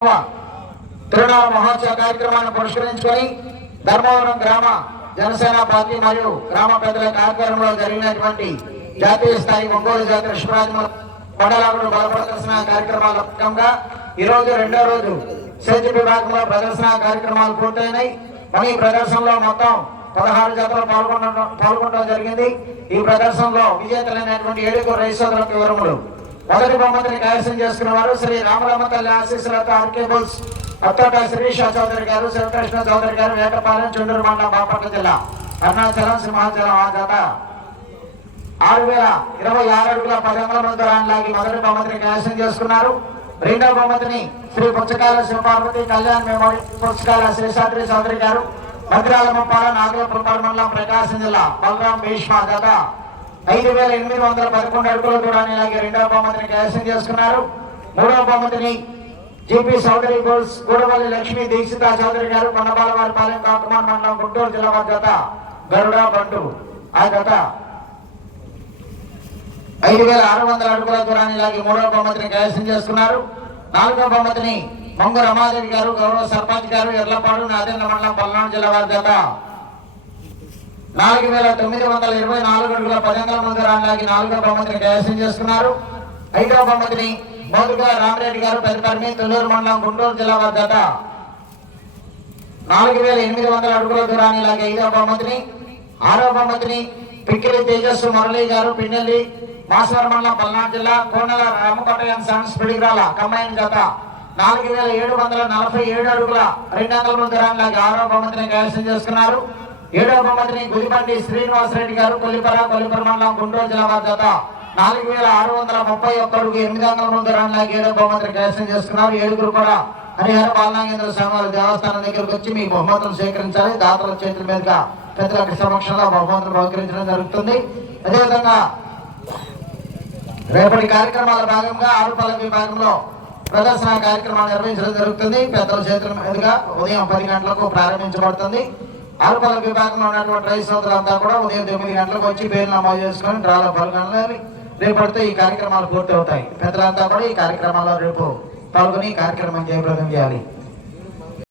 తిరునాళ మహోత్సవ కార్యక్రమాన్ని పురస్కరించుకొని ధర్మవరం గ్రామ జనసేన పార్టీ మరియు గ్రామ పెద్దల కార్యక్రమంలో జరిగినటువంటి జాతీయ స్థాయి ఒంగోలు జాతర శివరాజు మండలాగుడు బల ప్రదర్శన కార్యక్రమాల భాగంగా ఈ రోజు రెండో రోజు సేతు విభాగంలో ప్రదర్శన కార్యక్రమాలు పూర్తయినాయి. మరి ఈ ప్రదర్శనలో మొత్తం పదహారు జాతరలు పాల్గొనడం పాల్గొనడం జరిగింది. ఈ ప్రదర్శనలో విజేతలైనటువంటి ఏడుగురు రైతులకు వివరములు. మొదటి బహుమతిని కైవసం చేసుకున్న వారు శ్రీ రామరామ తల్లి ఆశీస్సులతో ఆర్కేబుల్స్ అత్తోట శ్రీష చౌదరి గారు శివకృష్ణ చౌదరి గారు వేటపాలెం చుండూరు మండలం బాపట్ల జిల్లా అరుణాచలం సింహాచలం ఆ జత ఆరు వేల ఇరవై ఆరు అడుగుల పది వందల దూరాన్ని లాగి మొదటి బహుమతిని కైవసం చేసుకున్నారు. రెండవ బహుమతిని శ్రీ పుచ్చకాయల శివపార్వతి కళ్యాణ్ మెమోరియల్ పుచ్చకాల శ్రీశాద్రి చౌదరి గారు భద్రాల ముప్పాల నాగలపురపాడు మండలం ప్రకాశం జిల్లా బలరాం భీష్మ జత ఐదు వేల ఎనిమిది వందల పదకొండు అడుగుల దూరాన్ని లాగి రెండవ బహుమతిని కైవసం చేసుకున్నారు. మూడవ బహుమతిని జేపీ చౌదరి గోల్స్ గూడవల్లి లక్ష్మీ దీక్షిత చౌదరి గారు కొండపాలవారి పాలెం కాకుమార్ మండలం గుంటూరు జిల్లా వారి జత గరుడ బంటు. ఆ జత ఐదు వేల ఆరు వందల అడుగుల దూరాన్ని లాగి మూడవ బహుమతిని కైవసం చేసుకున్నారు. నాలుగవ బహుమతిని మంగు రమాదేవి గారు గౌరవ సర్పంచ్ గారు ఎర్లపాడు నాదేంద్ర మండలం పల్నాడు జిల్లా వారి జత. నాలుగు వేల తొమ్మిది వందల ఇరవై నాలుగు అడుగుల పది వందల మంది రాళ్ళకి నాలుగో బహుమతిని కైవసం చేసుకున్నారు. ఐదవ బహుమతిని మోదుగా రామరెడ్డి గారు పెద్దపల్లి తొల్లూరు మండలం గుంటూరు జిల్లా వారి నాలుగు వేల ఎనిమిది వందల అడుగుల దూరాన్ని లాగే ఐదవ బహుమతిని ఆరో బహుమతిని పిక్కిలి తేజస్సు మురళి గారు పిన్నెల్లి మాసవర మండలం పల్నాడు జిల్లా కోనల రామకోటయం సన్స్ పిడిగ్రాల కమ్మాయిన జత నాలుగు వేల ఏడు వందల నలభై ఏడు అడుగుల రెండు వందల ముందు రాని లాగే ఆరో బహుమతిని కైవసం చేసుకున్నారు. ఏడవ గురిపండి గుదిబండి శ్రీనివాసరెడ్డి గారు. కొలిపర కొలిపర మండలం గుంటూరు జిల్లా జత నాలుగు వేల ఆరు వందల ముప్పై ఒక్క ఎనిమిది వందల ముందు రన్లకి ఏడవ మంత్రి కైవసం చేసుకున్నారు. ఏడుగురు కూడా హరిహర బాలనాగేంద్ర స్వామి దేవస్థానం దగ్గరకు వచ్చి మీ బహుమతులు స్వీకరించాలి దాతల చేతుల మీదుగా పెద్దల సమక్షంలో బహుమతులు బహుకరించడం జరుగుతుంది. అదేవిధంగా రేపటి కార్యక్రమాల భాగంగా ఆరుపల్ల విభాగంలో ప్రదర్శన కార్యక్రమాలు నిర్వహించడం జరుగుతుంది. పెద్దల చేతుల మీదుగా ఉదయం పది గంటలకు ప్రారంభించబడుతుంది. ఆరుపల్ల విభాగంలో ఉన్నటువంటి రైతు సోదరులంతా కూడా ఉదయం తొమ్మిది గంటలకు వచ్చి పేరు నమోదు చేసుకొని డ్రాలో పాల్గొనాలి. రేపటితో ఈ కార్యక్రమాలు పూర్తి అవుతాయి పెద్దలంతా కూడా ఈ కార్యక్రమాల్లో రేపు పాల్గొని ఈ కార్యక్రమం జయప్రదం చేయాలి.